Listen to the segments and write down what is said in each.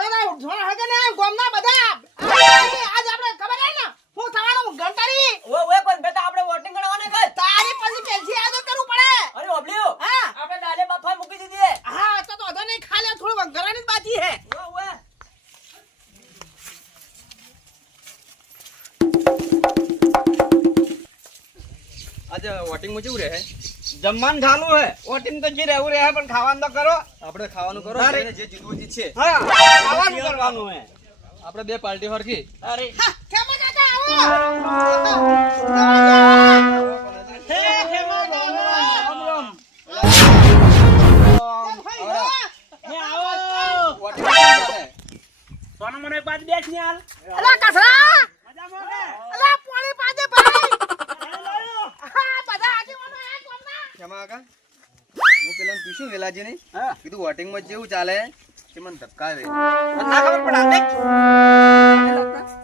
સોના હગે ને ગોમના બધા આજ આપણે ખબર હે ને હું થવાનું ઘંટારી ઓએ પણ બેટા આપણે વોટિંગ કરવાના કર તારી પછી પેલથી આદત કરવું પડે અરે ઓબલ્યો હા આપણે ડાલે બફા મૂકી દીધી હા તો અધો નહીં ખા લે થોડું વંગરાની જ બાકી હે ઓએ આજે વોટિંગ માં કેવું રહે જમવાનું ખાલું હે વોટિંગ તો જે રહેવું રહે પણ ખાવાનું તો કરો આપણે ખાવાનું કરો અરે. જે જીતવું જીતશે હા ખાવાનું કરવાનું હે આપણે બે પાર્ટી હરખી અરે હા કેમ કાકા આવો હે ખેમા બાબા રામ રામ હે આવો વોટિંગ ચાલે સોના મને પાછ બેસ ને હાલ અલા કસરા મજામાં કે અલા પાણી પાજે ભાઈ હા બધા આગેવાનો આ ગોમના કેમાં કાકા હું પેલા પૂછ્યું વેલાજી ને હા કીધું વોટિંગ માં જેવું ચાલે કે મને ધબકાવે ના ખબર પડે આપણે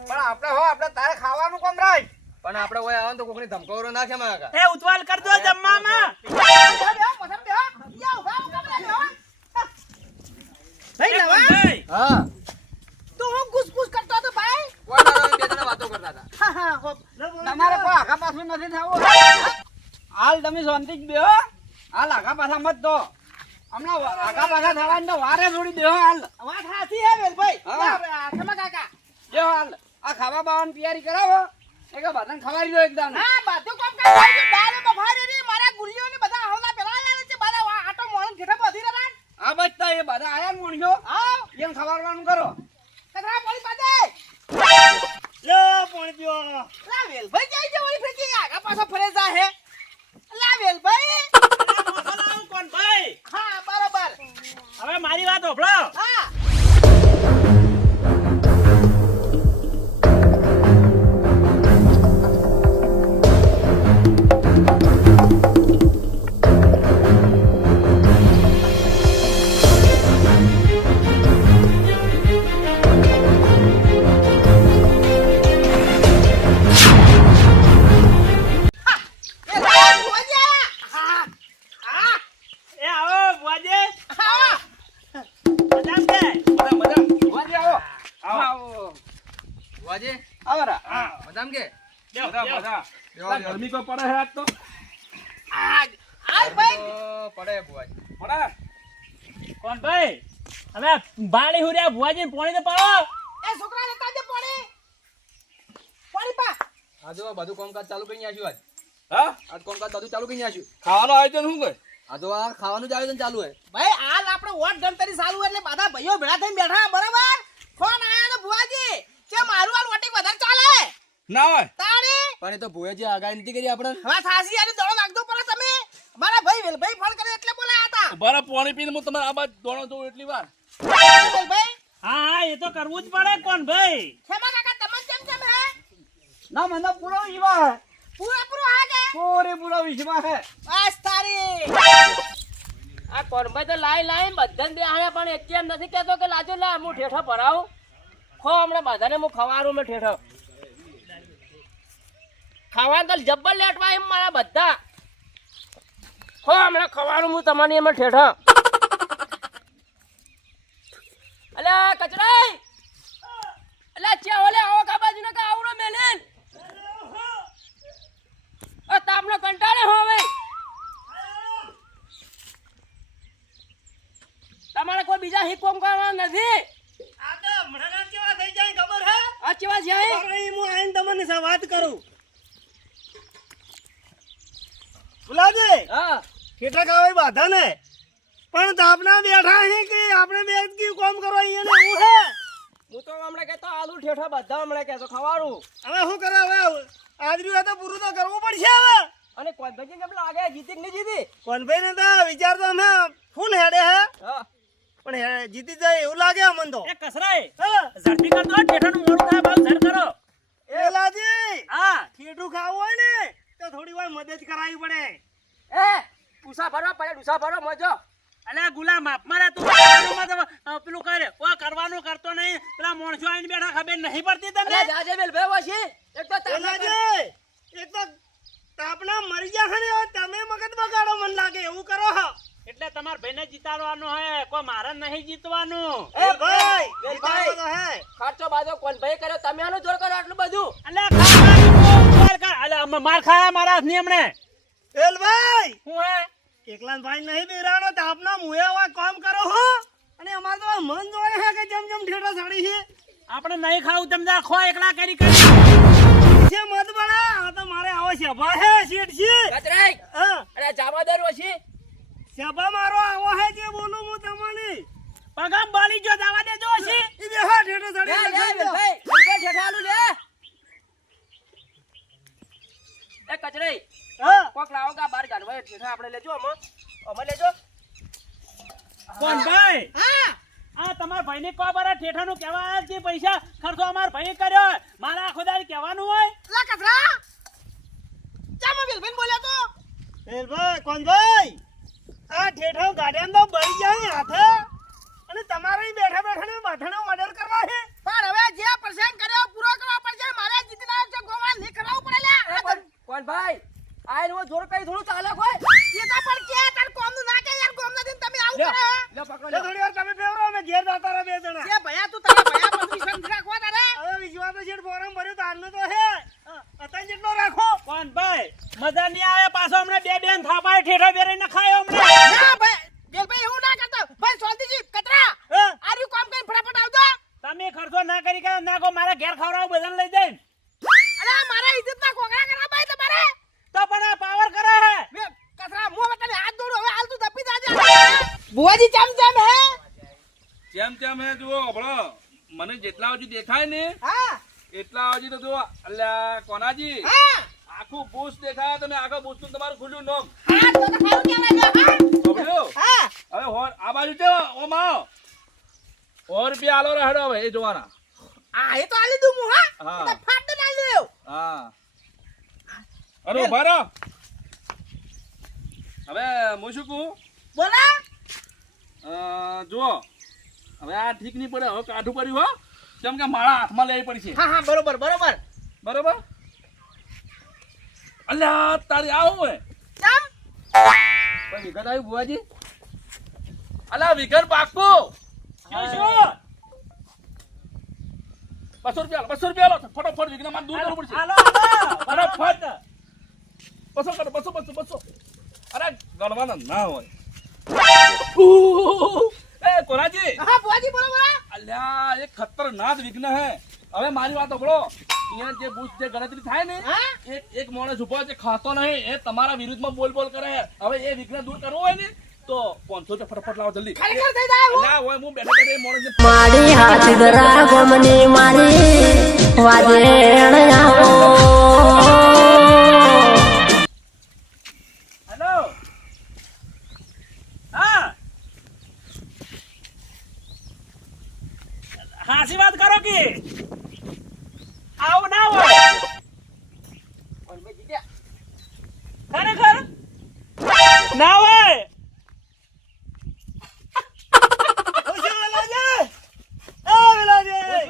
પણ આપણે હો આપણે તારે ખાવાનું કોમ રાય પણ આપણે ઓય આવો ને તો કોકની ધમકાવરો ના કેમાં કાકા એ ઉતવાલ કરજો જમવામાં બેહો મસમ બેહો યા ઉભા ઉભા બેહો ભાઈ નવા હા તો હું ગુસગુસ કરતો હતો ભાઈ કોઈ ના બે જણા વાતો કરતા હતા હા હા હો તમારે કોઈ આખા પાછું નથી થવું હાલ તમે શાંતિ જ બેહો હાલ આખા પાછા મત દો હમણાં આખા પાછા થવાની તો વારે થોડી બેહો હાલ વાત સાચી હે વેલભાઈ હા. ખેમા કાકા બેહો હાલ આ ખાવા બાવાની તૈયારી કરાવો એક બધાને ખવાડી દો એકદમ હા બધું કામ કરે છે દાળ બફારે રે મારા ગુલિયો ને બધા હવલા પેલા આયા છે બધા આટો મોણ ઘેઠા બધી રહ્યા આ બચતા એ બધા આયા ને મોણજો હા એમ ખવાડવાનું કરો કતરા પાણી પાજે લે પોણજો લા વેલભાઈ જઈ છે ઓલી ફેંકી આગા પાછો ફરે જા હે લા વેલભાઈ કોણ ભાઈ હા બરાબર હવે મારી વાત હોભળો હા એ આવો બુઆજી હા મજામ કે મજા બુઆજી આવો આવો વાજે આવરા હા મજામ કે મજા ગરમી તો પડે હે આજ તો આજ ભાઈ પડે બુઆજી પડે કોણ ભાઈ હવે બાળી હુર્યા બુઆજી પાણી તો પાવો એ છોકરા લેતા જે પાણી પાણી પા આ જો બધું કામકાજ ચાલુ કરી આશું આજ હા આજ કામકાજ બધું ચાલુ કરી આશું ખાવાનું આયોજન શું કરે આ જો આ ખાવાનું જ આયોજન ચાલુ હે ભાઈ હાલ આપણે વોટ ગણતરી ચાલુ એટલે બધા ભાઈઓ ભેળા થઈને બેઠા બરાબર ફોન આયા ને ભુવાજી કે મારું હાલ વોટિંગ વધારે ચાલે ના હોય તારી પણ એ તો ભોએ જે આગાહી નથી કરી આપણે હવે થાસી આની દડો નાખદો પડે તમે મારા ભાઈ વેલભાઈ ફોન કરે એટલે બોલાયા હતા બરા પાણી પીને હું તમારે આ બાદ દોણો જોઉં એટલી વાર વેલભાઈ હા એ તો કરવું જ પડે કોણ ભાઈ ખેમા કાકા તમને કેમ હે ના મને પૂરો વિશ્વાસ હે પૂરો હા કે પૂરો વિશ્વાસ હે બસ તારી આ કોણભાઈ તો લાઈ બધાને બે આયા પણ એક એમ નથી કહેતો કે લાજો લે હું ઠેઠો ભરાવું ખો હમણાં બધાને હું ખવારું મેં ઠેઠો ખાવાનું તો જબ્બર લેટવા એમ મારા બધા ખો હમણાં ખવારું હું તમારી એમાં ઠેઠો અલ્યા કચરાઈ અલ્યા ચે ઓલે આવો કા બાજુ ને કા આવરો મેલેન આ તાપનો કંટાળે હવે તમારે કોઈ બીજા હિક કોમ કરવાના નથી આ તો હમણાં કેવા થઈ જાય ખબર હે આ કેવા જાય હું આઈને તમને વાત કરું ભુલાજી હા કેટલા કાવે બાધા ને પણ તાપના બેઠા હે કે આપણે બે કી કામ કરો અહીંયા ને હું હે હું તો હમણાં કહેતો આલુ ઠેઠા બધા હમણાં કહેતો ખવાડું હવે શું કરે હવે આજરી તો પૂરું તો કરવું પડશે હવે અને કોઈ ભાઈ કેમ લાગે જીતી કે નહીં જીતી કોનભાઈ ને તો વિચાર તો અમે ફૂલ હેડે હે હા પણ જીતી જાય એવું લાગે અમને તો એ કસરાય હા ઝડપી કરતો ઠેઠાનું મોડું થાય બાપ ઝડ કરો એ લાજી હા ઠેઠું ખાવું હોય ને તો થોડી વાર મદદ કરાવી પડે એ ડુસા ભરવા પડે ડુસા ભરવા મજો અલ્યા ગુલામ માપ મારે તું કરવાનું તો પેલું કરે કોઈ કરવાનું કરતો નહીં પેલા માણસો આવીને બેઠા ખબર નહીં પડતી અલે તને જાજે બેલ ભાઈ વસી એક તો એ તાપના લાજી એક તો તાપના મરી ગયા ને તમે મગજ બગાડો મન લાગે એવું કરો હો એટલે તમારા ભાઈને જીતાડવાનું હે, કોઈ મારે નહીં જીતવાનું. એ ભાઈ ખર્ચો બાજો કોણ ભાઈ કર્યો, તમે આનું જોર કરો આટલું બધું. અલ્યા ખાવાનું બહુ જોર કર. અલ્યા માર ખાયા મારા હાથની હમણે. વેલભાઈ હું હે એકલા ભાઈ નહીં બેરાણો તો આપના મુએ હોય કામ કરો હો અને અમાર તો મન જોડે છે કે જેમ જેમ ઠેઠા સાડી છે આપણે નહીં ખાવું તમે તાર ખો એકલા કરી છે મત બળા આ તો મારે આવો છે ભાઈ શેઠ છે કચરાઈ હા અરે જામાદાર ઓછી સભા મારો આવો છે જે બોલું હું તમને પગમ બાળી જો દાવા દેજો છે. ઈ બેહા ઠેઠા લે લે સાડી ભાઈ ભાઈ ઠેઠાલું લે. એ કચરાઈ હા કોક લાવો કા બાર ગાનવા ઠેઠા આપણે લેજો અમે લેજો. કોણ ભાઈ હા આ તમારા ભાઈને કો બરા ઠેઠાનું કહેવા જે પૈસા ખર્ચો અમાર ભાઈ કર્યો મારા ખુદારી કહેવાનું હોય. લા કચરા ચામાં વેલભાઈ બોલ્યો તો વેલભાઈ કોણ ભાઈ આ ઠેઠા ગાડિયામાં તો બળી જાય હાથે અને તમારે બેઠા બેઠા ને બાઠાનો ઓર્ડર કરવા છે પણ હવે જે પ્રસંગ કર્યો પૂરો કરવા પડશે મારે જીતના છે ગોવા નહીં કરાવવું પડે લ્યા કોણ ભાઈ આ નો જોર કઈ થોડું ચાલે કોઈ. એ તો પણ કે તાર કોમનું ના કે યાર કોમ નથી તમે આવું કરો લે પકડો લે થોડી વાર તમે બેવરો અમે ઘેર જતા રહે બે જણા કે ભયા તું તારા ભયા પર વિશ્વાસ રાખવા તારે હવે વિશ્વાસ તો શેઠ ફોરમ ભર્યો તો આનો તો હે અત્યારે જેટલો રાખો કોણ ભાઈ મજા નહીં આવે પાછો હમણાં બે બેન થાપાય ઠેઠો બેરાઈ ન ખાયો હમણાં. ના ભાઈ વેલભાઈ એવું ના કરતો ભાઈ શાંતિજી કતરા હા? આર્યું કામ કરીને ફટાફટ આવજો તમે ખર્ચો ના કરી કે ના કો મારા ઘેર ખવડાવ બધાને લઈ જઈને અરે મારા ઇજ્જતના કોકડા કરા ભાઈ તમારે તો પણ આ પાવર કરે હે. કતરા મો બતાને હાથ દોડો હવે હાલ તું દપી જાજે બુઆજી ચમ ચમ હે જેમ હે જુઓ હમણો મને જેટલા હજુ દેખાય ને હા એટલા હજી તો જુઓ અલ્યા કોનાજી હા આખું બુશ દેખાય તમે આખા બુશ નું તમારું ખુલ્લું નોમ હા તો સારું કહેવાય ને હા સમજ્યો હા હવે આ બાજુ છે ઓમ આવો ₹100 આલો હેડો હવે એ જોવાના આ એ તો આલી દઉં હું હા હા. તો ફાટ ના લેવ હા અરે ઉભા રહો હવે હું શું કહું બોલા જુઓ હવે આ ઠીક નહીં પડે હવે કાઠું પડ્યું હો કેમ કે મારા હાથમાં લેવી પડશે હા હા બરોબર બરોબર બરોબર અલ્યા તારી આવું હે ચમ કોઈ વિગત આવી બુવાજી? અલ્યા વિઘન પાકું શું શું? ₹200 આલો ફટાફટ વિઘન માં દૂર કરવું પડશે હાલો હાલો ફટાફટ 200 કરો 200 અરે ગણવાના ના હોય એ કોનાજી હા બુઆજી બરોબર અલ્યા એક ખતરનાક વિઘ્ન હે હવે મારી વાત સાંભળો અહીંયા જે બુશ જે ગણતરી થાય ને હા એક માણસ ઉભો છે ખાતો નહીં એ તમારા વિરુદ્ધમાં બોલ કરે હવે એ વિઘ્ન દૂર કરવું હોય ને તો 500 ફટાફટ લાવો જલ્દી ખરેખર થઈ જાય હું અલ્યા હોય હું બેઠા બેઠા એ માણસને મારી હાથ ગરા ગમની મારી વાજેણ આવો હેલો હા હાસી વાત કરો કે આવું ના હોય ખરેખર ના હોય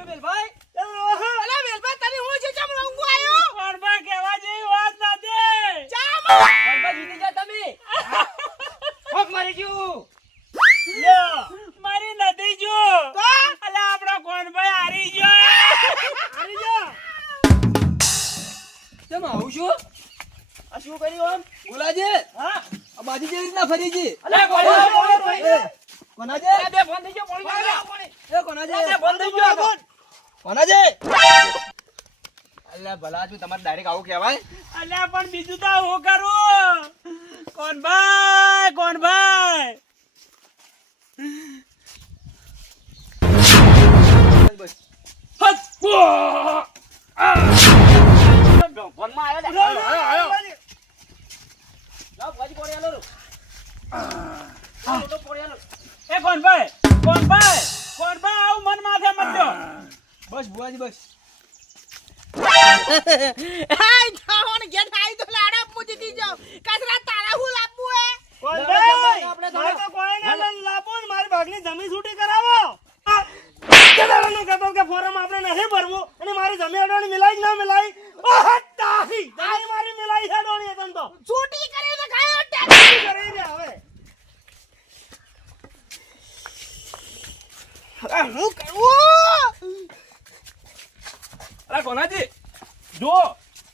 વેલભાઈ અલા વેલભાઈ તને હું છે ચમ રંગુ આયો કોણ ભાઈ કહેવા જેવી વાત નથી ચમ વેલભાઈ જીતી ગયા તમે. હોક મારી ગયું લ્યો મારી નથી જો તો અલા આપણો કોણ ભાઈ હારી ગયો આવી જા કેમ આવું છું? આ શું કર્યું આમ? બોલાજી હા આ બાજી જેવી રીતના ફરી જી અલ્યા કોણ કોનાજી બે ફોન થઈ ગયો પોણી એ કોનાજી બે ફોન થઈ ગયો આ કોનાજી અલ્યા ભલા છું તમારે ડાયરેક્ટ આવું કહેવાય અલ્યા પણ બીજું તો હું કરું કોણ ભાઈ ફોનમાં આવ્યો લે. લાવ ભાજી પોણી આલો રો. તો પોણી આલો. એ કોણ ભાઈ આવું મન માથે મત દો બસ બુવાજી બસ હાય જાઓને ઘેર આઈ તો લાડા પૂજી દી જાવ કચરા તારા હું લાપવું હે કોણ લે, ભાઈ આપણે તો- મારે તો કોઈ ના લાપો ને મારી ભાગની જમીન છૂટી કરાવો કેદારનો કહેતો કે ફોરમ આપણે નથી ભરવું અને મારી જમીન અડાણી મિલાઈ ના મિલાઈ ઓહ તાહી મારી મિલાઈ હેડોણી તન તો છૂટી કરીને ખાયો કરી દે હવે જો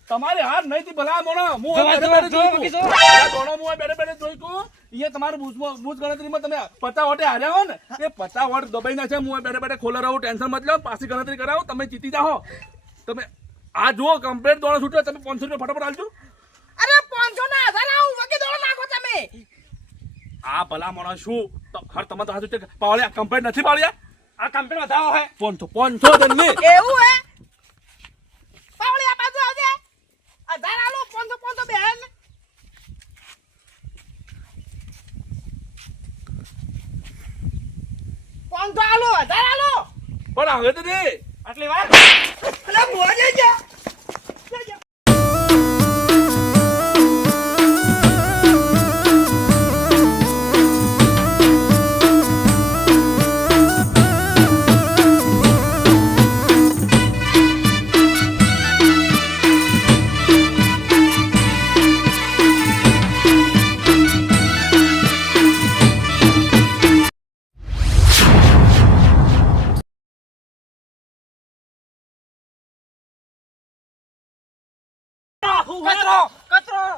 તમારી હાર નહીં થી ભલા મોણો હું જો, બેઠે જો, બેઠે જો, જોઈ કીધું. છું. ભલા મોણો હું બેઠે બેઠે જોઈ છું. અહીંયા તમારું બૂઝ ગણતરીમાં તમે 50 વોટે હાર્યા હો ને એ 50 વોટ દબાઈ ના છે હું બેઠે બેઠે ખોલા રહું ટેન્શન મત લો પાછી ગણતરી કરાવો તમે જીતી જાઓ તમે આ જુઓ કમ્પ્લેટ દોડો છૂટ્યો તમે 500 રૂપિયા ફટાફટ આલજો અરે 500 ના 1000 આવું વગી દોડો નાખો તમે. આ ભલા મોણો શું હર તમે તો હાજુ છે પાવળિયા કમ્પ્લેટ નથી પાવળિયા આ કંપની વધાવો હે 500 જણની એવું હે પાવળી આ બાજુ આવજે 1000 આલો 500 બેન. આલો 1000 આલો. પણ હવે તો દે આટલી વાર અલે બોજે જા.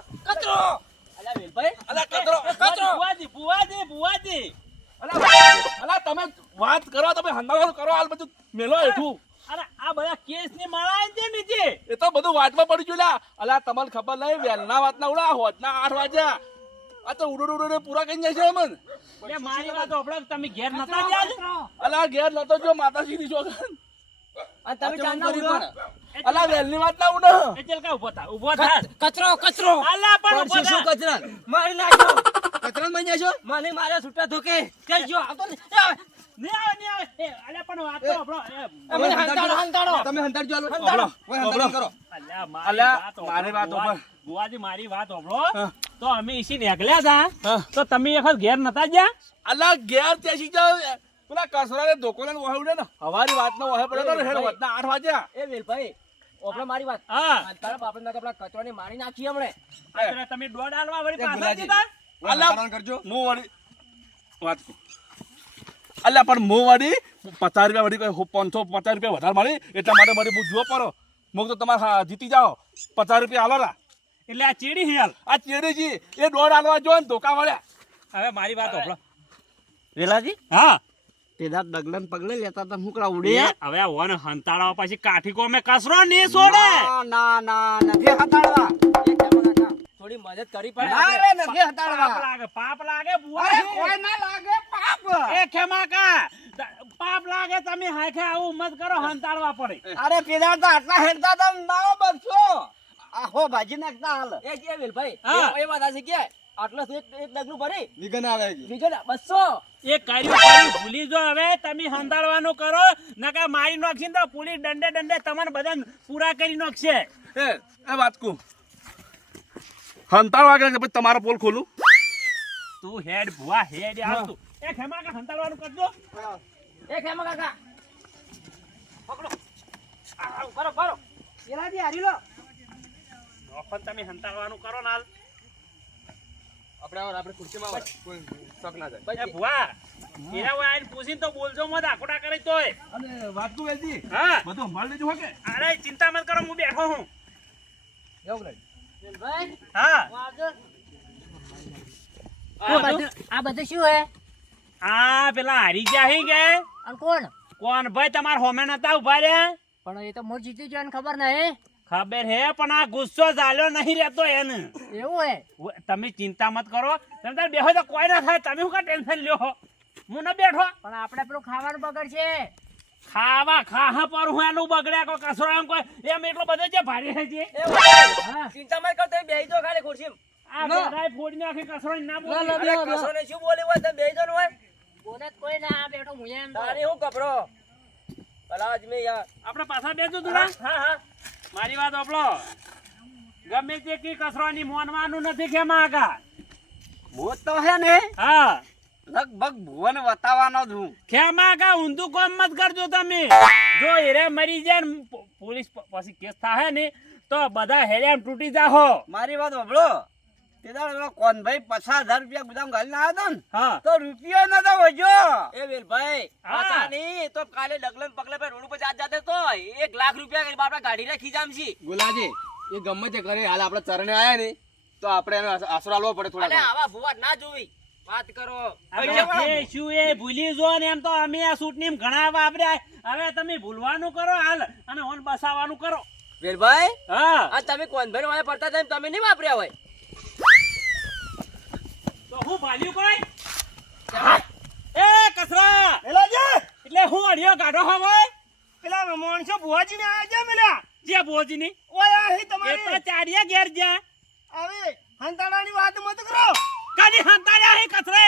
અલ્યા વેલભાઈ અલા કચરો બુવાજી અલા તમે વાત કરો તમે હંગાવાનો કરો હાલ બધું મેલો હેઠું અરે આ બધા કેસ ની માળા આવી છે નીચે એ તો બધું વાતમાં પડી ગયું લ્યા અલા તમને ખબર નહીં વેલના વાતના ઉડા હોજના 8 વાગ્યા આ તો ઉડું પૂરા કરી જાય છે અમન એટલે મારી વાત હોભળો કે તમે ઘેર નતા ગયા અલા ઘેર નતો જો માતાજીની સોગન અને તમે ચાંદા ઉડો અલા વેલની વાત ના ઉડો એ ચલ કા ઉભો થા કચરો અલ્લા પણ ઉભો થા કચરા મારી નાખ્યો કચરામાં બની જશો મને મારે છૂટા ધોકે ચાલ જો આવતો ને નહીં આવે એ અલ્યા પણ વાત તો હોભળો મને હંતાડો તમે હંતાડ જો હંતાડો. કરો અલ્યા અલ્યા, મારી વાત હોભળ. બુવાજી મારી વાત હોભળો હા. તો અમે ઈસી નીકળ્યા હતા હા. તો તમે એક વખત ઘેર નતા ગયા અલા ઘેર ત્યાંથી જાવ પેલા કસરાને ધોકોને વહે ઉડે ને હવારી વાતનો વહે પડ્યો તો હેડ વાતના 8 વાગ્યા એ વેલભાઈ ઓપડો મારી વાત હા તારા બાપને ના પેલા કચરોને મારી નાખી હમણે અત્યારે તમે દોડ આલવા વળી પાછા ગુલાજી. દીધા અલા હંતારણ કરજો હું વળી વાત કહું. અલ્યા પણ હું વળી 50 રૂપિયા વળી કોઈ 550 રૂપિયા વધારે મળી એટલા માટે મારી હું જુઓ પડો હું તો તમારે જીતી જાઓ 50 રૂપિયા હાલો રા એટલે આ ચેડી હિયાલ આ ચેડીજી એ દોડ હાલવા જો ને ધોકા વાળ્યા હવે મારી વાત હોભળો વેલાજી હા તેના ડગલન પગલે લેતા તા હુકડા એ ઉડે હવે વન હંતાળાવા પછી કાઠી કો અમે કસરો નહીં છોડે ના નથી હતાડવા થોડી મદદ કરી પડે ના આપણે. રે નથી હતાડવા પાપ લાગે અરે બુવાજી કોઈ ના લાગે પાપ એ ખેમાકા પાપ લાગે તમે હાથે આવું મત કરો હંતાળવા પડે અરે પેલા તો આટલા હેડતા તા નાવો બસો આહો ભાજી નાખતા હાલ એ જે વેલભાઈ હા. એ વાત આછી કે આટલો એક ડગલું ભરી વિગન આવે છે. બીજો ને 200 એ કર્યું ભૂલી જો હવે તમે હંતાળવાનું કરો નકા મારી નાખશે ને તો પોલીસ દંડે તમને બધા પૂરા કરી નાખશે એ વાત કહું હંતાળ વાગે પછી તમારો પોલ ખોલું તું હેડ ભુવા હેડ આવતું એ ખેમાકા હંતાળવાનું કરજો એ ખેમા કાકા પકડો આવ કરો કરો એલાજી હારી લો નોખન તમે હંતાળવાનું કરો નાલ આપણે ખુરશીમાં આવે. કોઈ શક ના જાય એ ભુવા એના હોય આઈને પૂછીને તો બોલજો મત આખોટા કરી તોય અને વાત કહું વેલજી હા બધું સંભાળ લેજો હો કે અરે ચિંતા મત કરો હું બેઠો હું એવું નહીં વેલભાઈ હા આ બધું શું હે આ પેલા હારી ગયા હી કે અને કોણ કોણ ભાઈ તમાર હોમે નતા ઉભા રહ્યા પણ એ તો મોર જીતી જોઈને ખબર નહીં ખબર હે પણ આ ગુસ્સો ચાલ્યો નહીં રહેતો એને એવું હે તમે ચિંતા મત કરો તમે તાર બેહો તો કોઈ ના થાય તમે શું કા ટેન્શન લ્યો હું ન બેઠો પણ આપણે પેલું ખાવાનું બગડ છે ખાવા ખાહા પર હું એનું બગડ્યા કોઈ કસરો એમ કોઈ એમ એટલો બધો છે ભારે છે જે હા ચિંતા મત કર તમે બેહી જો ખાલી ખુરશીમાં આ બધાય ફોડી નાખી કસરો ના બોલે અરે કસોને શું બોલી હોય તમે બેહી જો ને હોય બોલે કોઈ ના આ બેઠો હું એમ તારી હું કપરો ભલા આદમી યાર આપણે પાછા બેજો તું હા મારી વાત આપલો ગમે તે કી કસરોની મોનવાનું નથી કેમાં આગા ભૂત તો હે ને હા લગભગ ભુવન વતાવવાનો જ હું ખેમા કા ઊંધું કોમ મત કરજો તમે જો હેરે મરી જાય ને પોલીસ પછી કેસ થાય ને તો બધા હેરે તૂટી જાહો મારી વાત સાંભળો તે દાડો કોનભાઈ 50,000 રૂપિયા ગુદામ ઘાલીને આવ્યો તો ને હા તો રૂપિયો નતો વધ્યો. એ વેલભાઈ હા. પાછા નહીં તો કાલે ડગલે ને પગલે પર રોડ ઉપર જાતે તો 1 લાખ રૂપિયા કરી બાપડા ગાડી રાખી જામ છી. ગુલાજી એ ગમે તે કરે હાલ આપણે ચરણે આયા ને તો આપણે એનો આશરો આલવો પડે થોડા અલે આવા ભુવા ના જોઈ વાત કરો. હવે જે શું એ ભૂલી જો ને એમ તો અમે આ ચૂંટણી ઘણા વાપર્યા. હવે તમે ભૂલવાનું કરો હાલ અને ઓન બસાવવાનું કરો. વેલભાઈ હા આ તમે કોનભાઈ વાળા પડતા હતા એમ તમે નહીં વાપર્યા હોય. તો હું ભાલ્યું કોઈ એ કસરા એટલે હું અડિયો ગાઢો હવે પેલા માણસો ભુવાજી ને આયા છે પેલા જે બોજી ની ઓય અહીં એ તો તમારી ચારિયા ઘેર જ્યાં હવે હંતાડાની વાત મત કરો. કદી હંતાડ્યા હે કસરે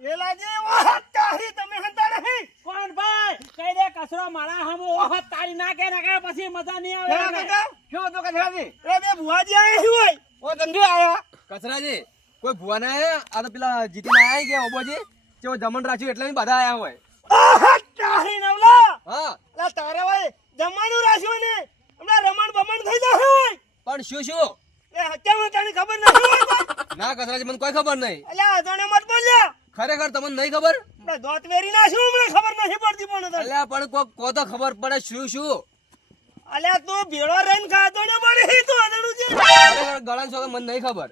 વેલાજી વાત તારી તમે હંતાડા હી કોણ ભાઈ કઈ દે કસરો મારા હમો ઓહત તારી નાખે નાખે પછી મજા નહીં આવે હે એને. કાકા શું હતું કચરાજી? એ બે ભુવાજી આયા હી હોય ઓ ધંધો આયા. કચરાજી કોઈ ભુવા ના આયા આ તો પેલા જીતી ના આયા ગયા ઓબોજી જેવો જમણ રાખ્યું એટલે અહીં બધા આયા હોય આહ તારી નવલા હા લા તારે ભાઈ જમવાનું રાખ્યું ને હમણાં રમણ બમણ થઈ જશે હોય પણ શું શું એ હત્યા તને ખબર નથી હોય કોઈ? ના કચરાજી મને કોઈ ખબર નહીં અલ્યા અજાણે મત બોલ્યા ખરેખર તમને નહીં ખબર આપણે દોત વેરી નાખ્યું હમણાં ખબર નથી પડતી પણ તને. અલ્યા પણ કો તો ખબર પડે શું શું અલ્યા તું ભેળો રહીને ખાતો ને પડી તું અજાણું છે ખરેખર ગળાન છો મને નહીં ખબર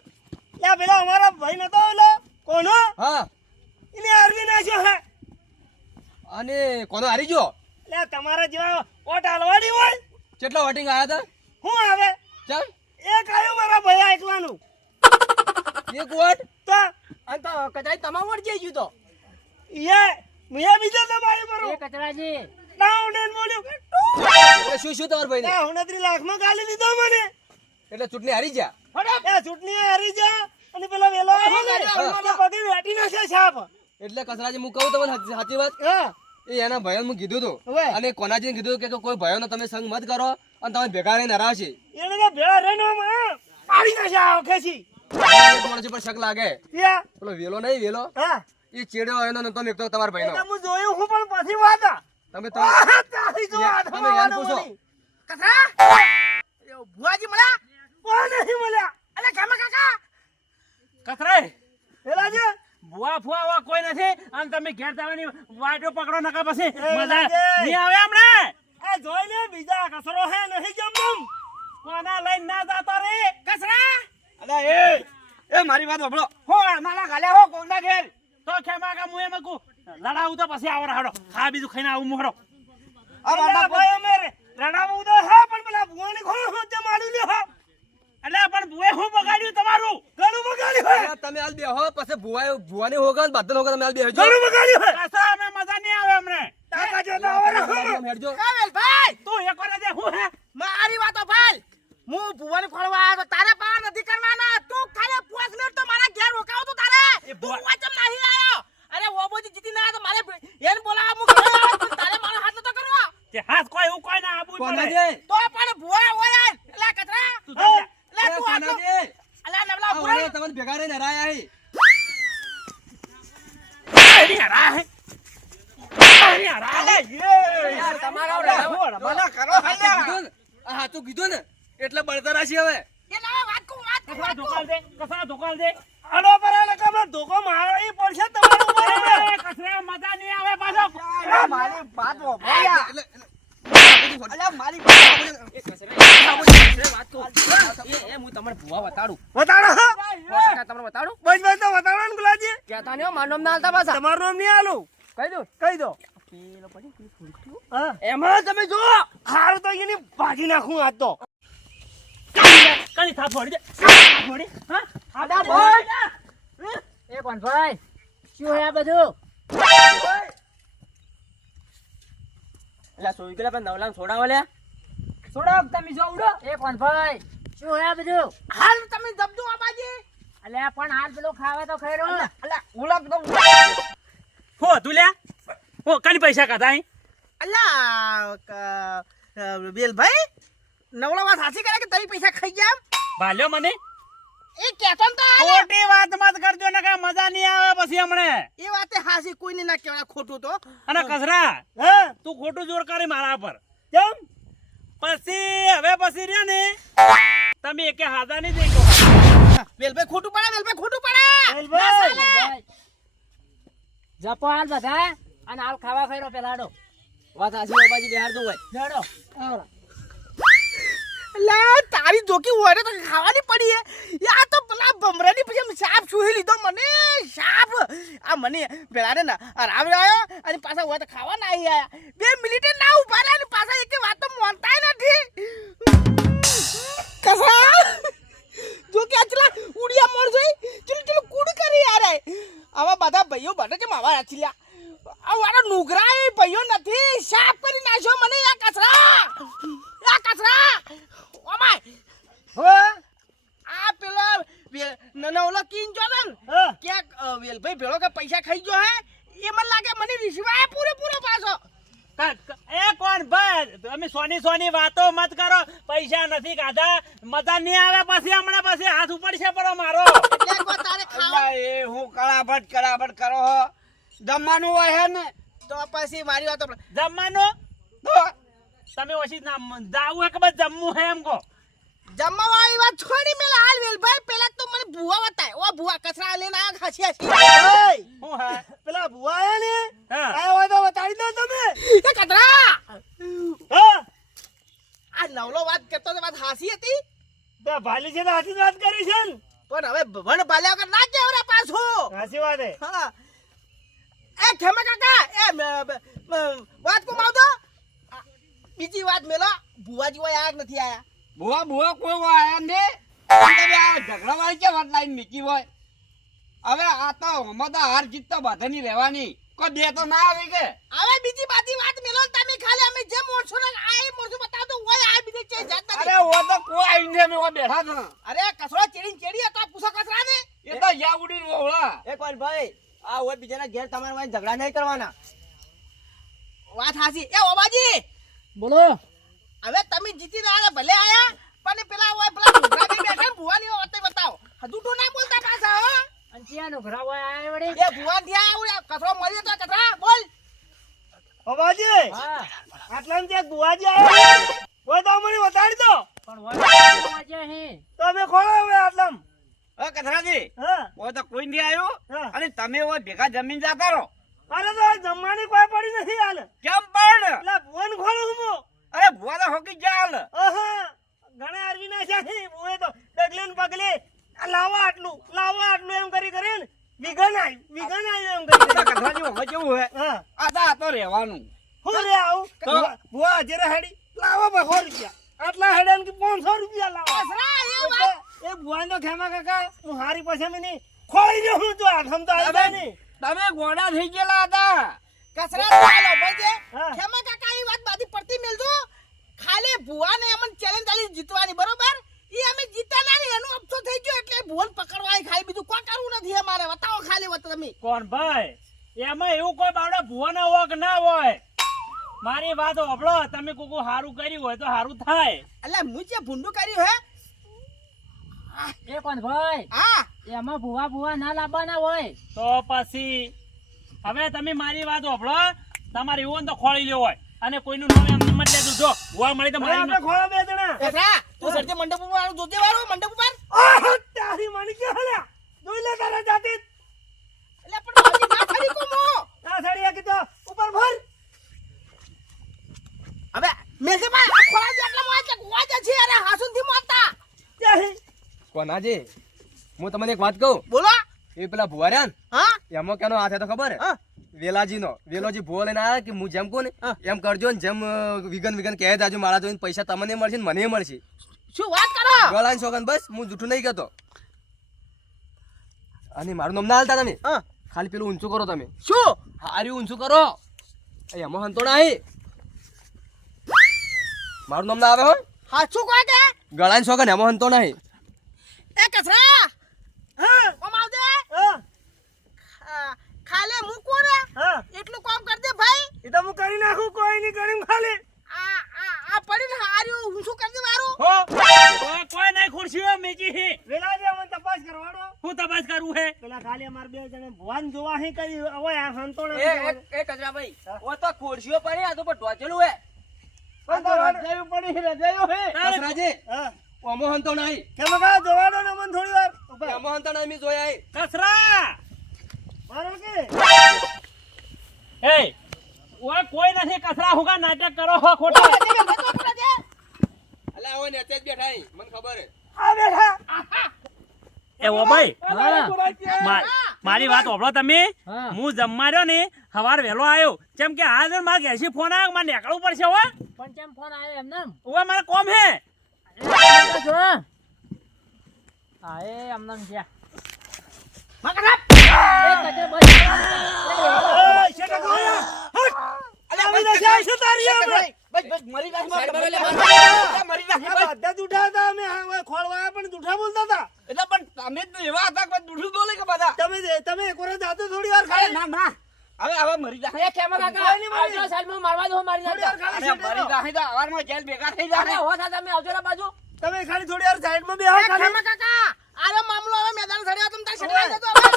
લ્યા પેલા અમારા ભાઈ નતો ઓલો કોનો હા એને આરવી નાખ્યો હે અને કોનો હારી ગયો લ્યા તમારા જેવા ઓટ હાલવાડી હોય કેટલા વોટિંગ આયા હતા હું આવે ચાલ એક આવ્યું મારા ભાઈ એકલાનું એક વોટ તો અને તો કદાચ તમામ વડ જઈ ગયું તો મેં બીજો દબાઈ બરો કચરાજી ડાઉન બોલ્યો એટલે શું શું તમારા ભાઈ લ્યા 29 લાખમાં ગાલી દીધો મને એટલે ચૂંટણી હારી ગયા એ ચૂંટણી હારી જા અને પેલા વેલો આવ્યો ને મને પગે વેટી નાખે છાપ એટલે કચરાજી હું કહું તમને સાચી વાત હા એ એના ભાઈઓ હું કીધું હતું હવે? અને કોનાજીને કીધું કે કોઈ ભાઈઓનો તમે સંગ મત કરો અને તમે ભેગા રહીને હરાવશે એને તો ભેળા રહીને પાડી નાખ્યા ખેસી એક માણસ પર શક લાગે યા પેલો વેલો નહીં વેલો હા એ ચેડ્યો એનો નતો મેકતો તમારા એ તો ભાઈનો હું જોયું હું પણ પછી વાત તમે તારી જો તમે યાદ પૂછો કથા એ ભુવાજી મળ્યા કોણ નહીં મળ્યા અલે કામા કાકા કસરે એલા છે ભુવા ફુવા એવા કોઈ નથી અને તમે ઘેર જવાની વાટો પકડો નકા પછી મજા લાગે. નહીં આવે હમણે એ જોઈ લે બીજા કસરો હે નહીં જમમ કોના લઈને ના જાતો રે કસરા અલા એ મારી વાત સાંભળો. હો નાના ગાલ્યા હો કોના ઘેર તો ખેમા કા મુએ મકુ લડાવું તો પછી આવરા હાડો ખા બીજું ખાઈને આવું મોહડો આ અલા વાતા ભાઈ અમે રડાવું તો હે પણ પેલા ભુવાની ખોળ હોતે મારી લ્યો હો એટલે પણ ભુએ હું બગાડ્યું તમારું ઘણું બગાડ્યું હે તમે હાલ બેહો પછી ભુવાની હોગા ને બદલ હોગા તમે હાલ બેહજો ઘણું બગાડ્યું હે કસા અમે મજા નહીં આવે હમણે કાકા જો તો આવરા હેડજો કાવેલ ભાઈ તું એક વાર દે હું હે મારી વાતો ભાઈ હું ભુવન ખોળવા આવ્યો તો તારે પાર નથી કરવાના તું ખાલી 5 મિનિટ તો મારા ઘેર રોકાવ તું તારે તું વાચમ નહીં આયો અરે ઓબોજી જીતી ના તો મારે એને બોલાવા હું ઘરે આવ્યો પણ તારે મારો હાથ નતો કરવો તે હાથ કોઈ એવું કોઈ ના આબુ પડે કોનાજી તો પણ ભુવા હોય એટલે કચરા તું જા. એટલે તું આટલો કોનાજી અલા નવલા આ ભુવા વાળા તમને ભેગા રહીને હરાયા હી એની હરા હે એની હરા હે યાર તમારા રમણા કરો કીધું ને, આ હાચું કીધું ને એટલે બળતર હશે હવે એ ના વાત કો વાત કો કસા ઢોકાલ દે કસા ઢોકાલ દે આનો પર આને કમર ધોકો મારો ઈ પડશે તમારું ઉપર એ કસરા મજા નહીં આવે પાછો મારી વાત સાંભળો. એટલે અલા મારી વાત સાંભળો. એ હું તમને ભુવા બતાડું બતાડો તમને બતાડું બસ બસ તો બતાડો ને ગુલાજી કેતા નહીં માનો ના હાલતા પાછા તમારું નામ નહીં આલું કહી દો કહી દો હા એમાં તમે જો હાર તો એની ભાગી નાખું આ તો કની થાપ છોડી દે થાપ છોડી હા આડા બોલ એ કોણ ભાઈ શું હે આ બધું એલા સોઈ ગયેલા પણ નવલામ છોડાવો લે છોડાવ તમે જો ઉડો એ કોણ ભાઈ શું હે આ બધું હાલ તમે જબદો આબાજી અલ્યા પણ હાલ પેલો ખાવા તો ખરો અલા ઉલક તો હો તું લ્યા હો કની પૈસા કાઢા હી અલા બેલભાઈ નવલા વાત સાચી કરે કે તઈ પૈસા ખાઈ ગયા ભાલ્યો મને એ કેતો ને તો આલે. ખોટી વાત મત કરજો ને કે મજા નહીં આવે પછી હમણે એ વાતે હાસી કોઈને ના કહેવાય ખોટું તો અને કસરા હા તું ખોટું જોર કરી મારા પર કેમ પછી હવે પછી રહ્યા ને તમે એકે હાથા નહીં દેખો વેલભાઈ ખોટું પડે, વેલભાઈ ખોટું પડે. જપો હાલ બધા અને હાલ ખાવા ખાઈ પેલા હાડો વાત આજી બાબાજી બિહાર દો ભાઈ જાડો લા તારી જોકી હોય તો ખાવાની પડી હે. યા તો પેલા ભમરાની પછી આમ સાપ સુહી લીધો મને સાપ. આ મને પેલા ને આરામ આવ્યો અને પાછા હોય તો ખાવા ના આયા. 2 મિનિટે ના ઉભા રહ્યા અને પાછા એક વાત તો મોનતાય નથી. કસા જો કે આટલા ઉડિયા મોર જોઈ ચલ ચલ કુડ કરી યાર. આવા બધા ભાઈઓ બટે છે માવા રાખી લ્યા. આ વાળા નુગરા એ ભાઈઓ નથી, સાફ કરી નાખ્યો મને. આ કચરા ઓમાય હો આ પેલો નનો ઓલો કિંગ જોનન ક્યાંક વેલભાઈ ભેળો કે પૈસા ખાઈ ગયો હે. એ મને લાગે મને વિશ્વાસ પૂરેપૂરો પાછો. એ કોણ ભાઈ તમે સોની વાતો મત કરો. પૈસા નથી કાઢા, મજા નહીં આવે. પછી હમણાં પછી હાથ ઉપડશે પડો મારો. એટલે કો તારે ખાવા અલ્યા, એ હું કડાબટ કરો હો. જમવાનું હોય હે ને તો પછી મારી વાત જમવાનું તો તમે ઓછી જાવું હે કે બસ જમવું હે એમ કહો. જમવા વાળી વાત છોડી મેલ હાલ વેલભાઈ. પેલા તો મને ભૂવા બતાય. ઓ ભૂવા કચરા લઈને આ ખાસી શું હે પેલા ભૂવા આયા ને હા. આયા હોય તો બતાડી દો તમે. એ કચરા હા આ નવલો વાત કરતો તો વાત હાસી હતી. તો ભાલી છે તો હાથી વાત કરી છે ને. પણ હવે ભણ ભાલ્યા વગર ના કેવરા પાછો. હાચી વાત હે. હા એ ખેમા કાકા એ વાત કો માવ દો. બીજી વાત મેલા ભુવાજી હોય આયા નથી આયા. ભૂવા કોઈ આયા ને ઝઘડા વાળી કે વાત લાઈન મીકી હોય. હવે આ તો હમણાં તો હાર જીત તો બધાની રહેવાની. કોઈ દે તો ના આવી કે હવે બીજી બાતી વાત મેલો તમે ખાલી અમે જે મોણસો ને આ એ મોણસો બતાવતો હોય આ બીજે કે જાત નથી. અરે ઓ તો કોઈ આવીને અમે બેઠા હતા. અરે કસરો ચેડી હતો પૂછો કસરા ને. એ તો યા ઉડીને ઓળા. એક વાર ભાઈ આ હોય બીજાના ઘેર તમારે વાંઈ ઝઘડા નહીં કરવાના. વાત હાસી. એ ઓબાજી બોલો હવે તમે જીતી રહ્યા ભલે આયા પણ પેલા હોય પેલા ઢોકળા નહીં બેઠા ને ભુવાની વાત બતાવો. હજુ ના બોલતા પાછા હો. અંચિયા નો ઘરાવો આયા વડે એ ભુવાન થી આયા કસરો મળ્યો તો કસરા બોલ. બાબાજી હા આટલા ત્યાં બુવાજી આવ્યા હોય તો મને બતાડી દો. પણ વાજે હે તમે ખોલો હવે આટલામ. હવે કથરાજી હા ઓ તો કોઈ નહીં આવ્યો. હા. અને તમે હોય ભેગા જમીન જતા રહો. અરે તો જમવાની કોઈ પડી નથી હાલ. કેમ પણ એટલે ભુવન ખોલું હું. અરે ભુવા તો હોકી ચાલ. આહા ઘણા આરવી નાખ્યા છે ભુવે તો ડગલે ને પગલે. આ લાવો આટલું એમ કરી કરીને વિઘન આવ્યું એમ કરી કરીને. કથરાજી હવે કેવું હોય હા આ તો રહેવાનું. હું રે આવું ભુવા હાજર હેડી લાવો 200 રૂપિયા. આટલા હેડે કે 500 રૂપિયા લાવો. કસરા એ વાત એટલે એ ભુવાન તો ખેમા કાકા હું હારી પછી મને ખોઈ જો હું તો આઠમ તો આવી જાય નહીં. તમે ગોડા થઈ ગયેલા હતા. કસરા ચાલો ભાઈ હા. ખેમા કાકા એ વાત બાધી પડતી મેલજો. ખાલી ભુવાને અમને ચેલેન્જ આલી જીતવાની બરોબર. ઈ અમે જીત્યા ના ને એનો અફસોસ થઈ ગયો એટલે ભુવન પકડવાય ખાલી બીજું કોઈ કરવું નથી અમારે. બતાવો ખાલી વાત તમે. કોણ ભાઈ એમાં એવું કોઈ બાવડા ભુવાના હોય કે ના હોય. મારી વાત હોભળો. તમે કોકો હારું કર્યું હોય તો હારું થાય. એટલે હું જે ભૂંડું કર્યું હે એ પણ ભાઈ હા એમાં ભુવા ના લાવવાના હોય. તો પછી હવે તમે મારી વાત હોભળો. તમારે એવું હોય ને તો ખોળી લેવો હોય અને કોઈનું નામ એમ મત લેજો. જો ભુવા મળી તો મારી ખોળો બે જણા. કસરા તું સરજે મંડપ ઉપર જોજે વાળો મંડપ ઉપર. તારી મણી કે હલ્યા જોઈ લે તારા જાતે. એટલે પણ બાજી ના ખરી કો મો. આ સળિયા કીધો ઉપર ભર. હવે મેસે ભાઈ આ ખોળા જેટલા મોય કે વાજ છે. અરે હાસુન થી મોતા ત્યાંથી કોનાજી હું તમને એક વાત કહું. બોલો. એ પેલા ભુવા રહ્યા ને હા એમાં કેનો હાથ હતો ખબર હા. વેલાજીનો વેલોજી ભૂવો લઈને આવ્યા કે હું જેમ કહું ને એમ કરજો ને જેમ વિગન કહે જાજો મારા જોઈને પૈસા તમને મળશે ને મને મળશે. શું વાત કરો. ગળાની સોગન બસ હું જૂઠું નહીં કહેતો. અને મારું નામ ના હાલતા તમે હા ખાલી પેલું ઊંચું કરો તમે. શું હારી ઊંચું કરો. એમાં હંતો ના મારું નામ ના આવે હો. હા શું કહે કે ગળાની સોગન એમાં હંતો નહીં. એ કસરા હા ઓમ આવજે. હા ખાલે મૂકો ને હા એટલું કામ કરજે ભાઈ. એ તો હું કરી નાખું. કોઈ નહીં કર્યું ખાલી. આ પડીને હાર્યું હું શું કરજે મારું. હો કોઈ નહીં ખુરશીઓ મેકી હે. વેલા જે મને તપાસ કરવાનો. હું તપાસ કરું હે પેલા ખાલી અમાર બે જણે ભુવાન જોવા હે કરી. હવે આ સંતોણ એ કચરાભાઈ ઓ તો ખોરશીઓ પડી આ તો પણ ઢોચેલું હે. રજાયું પડી રજાયું હે કસરાજી હા ઓમો હંતો નહીં કેમ કા જોવા દો ને મને થોડી વાર ઉભા. ઓમો હંતો નહીં મેં જોયા હે. કસરા મારો કે એ ઓય કોઈ નથી કસરા હોગા નાટક કરો હો ખોટા અલા ઓય ને અત્યારે જ બેઠા હે મને ખબર હે આ બેઠા એ ઓ ભાઈ હા. મારી વાત સાંભળો તમે હું જમવા રહ્યો ને સવાર વહેલો આવ્યો કેમ કે હાલ મારા ઘેરથી ફોન આવ્યો મારે નીકળવું પડશે હો પણ કેમ ફોન આવ્યો એમને ઓય મારે કોમ હે હા એ એમને ગયા ઓય શેટા ગોયા હટ અલે આવી ના જાય છે તારી આપણે બસ મરી જાય સાઈડ માં લે, મરી જાય આ બધા જૂઠા હતા અમે હવે ખોળવાયા પણ જૂઠા બોલતા હતા એટલે પણ તમે જ એવા હતા કે દૂધું બોલે કે બધા તમે એક વાર જાતો થોડી વાર અરે ખાલી ના ના હવે મરી જાય એ કેમ કાકા આવજો સાઈડમાં મારવા દો મારી થોડી વાર નાખો ખાલી અરે શેટા મરી જાય તો અવારમાં જેલ ભેગા થઈ અરે જાય હો થા તમે આવજો ને બાજુ તમે ખાલી થોડી વાર સાઈડમાં બેહો ખાલી કાકા આરો મામલો હવે મેદાન સડ્યા તમ તાર સડવા દેતો હવે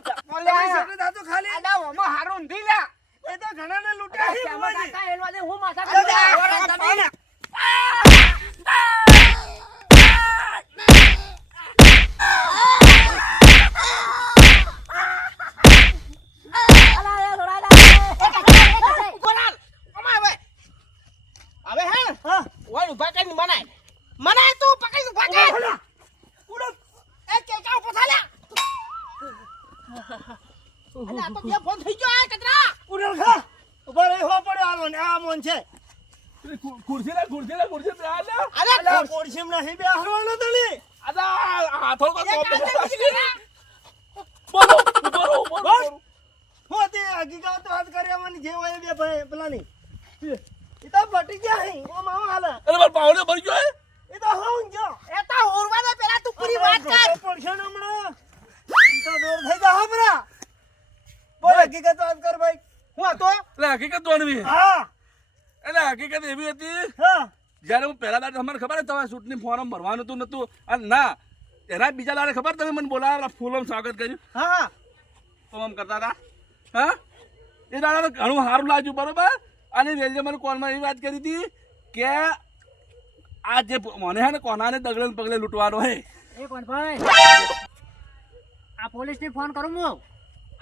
તમે શેટા જાતો ખાલી આડા ઓમાં હારું નથી લ્યા એ તો ઘણાને લૂંટ્યા છે કેમ બુવાજી. કાકા એનો દે હું માથા અરે તમે હવે હે હા ઓય ઉભા કરીને મનાય મનાય તું પકડી ઉભા કર ઉડો એ કેકા ઉપર થાલ્યા અલા તો બે ફોન થઈ ગયો આ કતરા ઉડો ખા ઉભા રહી હો પડ્યો આલો ને આ મોન છે ખુરશી લે બે હાલ લે. અરે અલા કોડસીમ નહીં બેહવાનો તને આ હાથો કો એ કાંતે બીજી કરા બોલો હો તે હકીકત વાત કર્યા મને જે હોય એ બે ભાઈ પેલાની એ તો બટી ગયા હે ઓ મામા હાલે અરે માર પાવડે ભરી ગયો હે એ તો હું જો એ તો હોરવા દે પેલા તું પૂરી વાત કર પડશે ને હમણાં ઈ તો દૂર થઈ જા હમણાં બોલ હકીકત વાત કર ભાઈ હું હતો એટલે હકીકત તોડવી હા એટલે હકીકત એવી હતી હા જ્યારે હું પહેલા દાડે તમને ખબર તમારે શૂટની ફોર્મ ભરવાનું હતું નતું અને ના એના બીજા દાડે ખબર તમે મને બોલાવ્યા ફૂલમ સ્વાગત કર્યું હા તો આમ કરતા હતા હા એ દાડા ઘણું સારું લાગ્યું બરોબર અને વેલજે મને કોલમાં એવી વાત કરી હતી કે આ જે મને હે ને કોનાને દગલે ને પગલે લૂંટવાનો હે એ કોણ ભાઈ આ પોલીસ ને ફોન કરું હું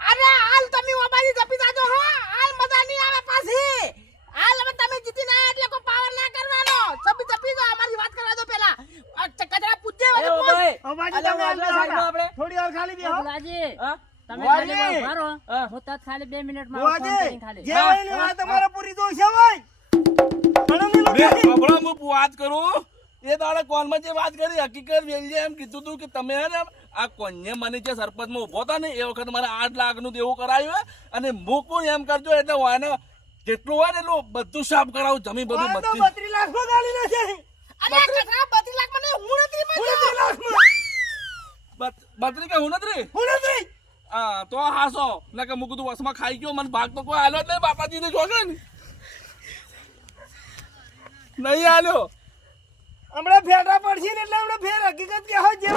અરે હાલ તમે ઓબાજી જપી જાજો હો હાલ મજા નહીં આવે પાછી હાલ હવે તમે જીતી ના એટલે કોઈ પાવર ના કરવાનો જપી દો અમારી વાત કરવા દો પેલા આ કચરા પૂછે એ ઓ ભાઈ અવાજી અલે તમે વાજો સાઈડમાં આપણે થોડી વાર ખાલી બેહો બુલાજી હા તમે બુલાજી. ખાલી ઉભા રહો હું તત ખાલી 2 મિનિટમાં ફોન બુવાજી કરીને ખાલી જે હોય ને આ તમારા પૂરી દોષ છે ભાઈ ઘણો મિલો બે હમણાં હું વાત કરું એ દાડે કોલમાં જે વાત કરી હકીકત વેલજે એમ કીધું હતું કે તમે હે ને આ કોને મને જે સરપંચમાં ઉભો હતા ને એ વખત મને 8 લાખનું દેવું કરાયું અને મૂકું એમ કરજો એટલે વાને જેટલું હોય ને એટલું બધું સાફ કરાવું જમીન બધું આ તો બધી 32 લાખ માં ગાલી નાખે અરે કચરા 32 લાખ મને હું નથી 32 લાખ માં બત્રી કે હું નથી હું નથી હા તો હાસો એટલે કે મૂકું તું વસમાં ખાઈ ગયો મને ભાગ તો કોઈ આલ્યો જ નહીં બાપાજીને જોશે ને નહીં આલ્યો હમણાં ફેટા પડશે ને એટલે હમણાં ફેર હકીકત કે હોય જે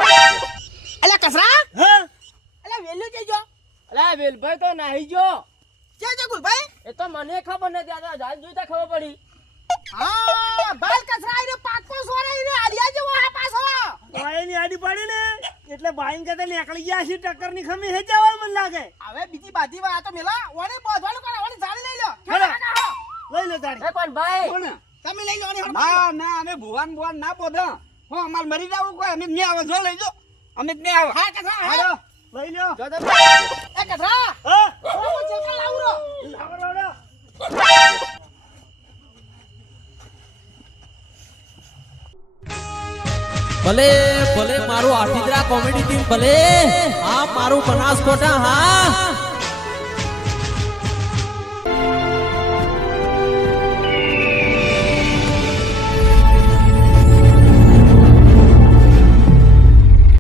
અલ્યા કસરા હા અલ્યા વેલ્યુ જઈ જો અલે વેલભાઈ તો નાહી ગયો કે ગુલભાઈ એ તો મને ખબર નથી આ તો જાલ જોઈતા ખબર પડી હા બાલ કસરા આઈને પાકો સોરે ઈને આલિયા જેવો આ પાછો ભાઈની આડી પડી ને એટલે ભાઈ કહેતા નીકળી ગયા છે ટક્કર ની ખમી હે જવા મને લાગે હવે બીજી બાધી વાત તો મેલા ઓને બોધવાનું કરે ઓને જાળી લઈ લો હેલો. કાકા, લઈ લે તારી એ કોણ ભાઈ કોણ? તમે લઈ લો ઓને હડો. ના ના અમે ભુવાન ના બોધા હું અમાર મરી જાવું કોઈ અમે જ નહીં આવે જો લઈ જો અમે જ નહીં આવે હા કસરા હા હેલો લઈ લ્યો જો તમે એ કસરા હા હું ચલકા લાવું રો લાવો લાવો ભલે ભલે મારું આઠીદરા કોમેડી ટીમ ભલે હા મારું બનાસકોટા હા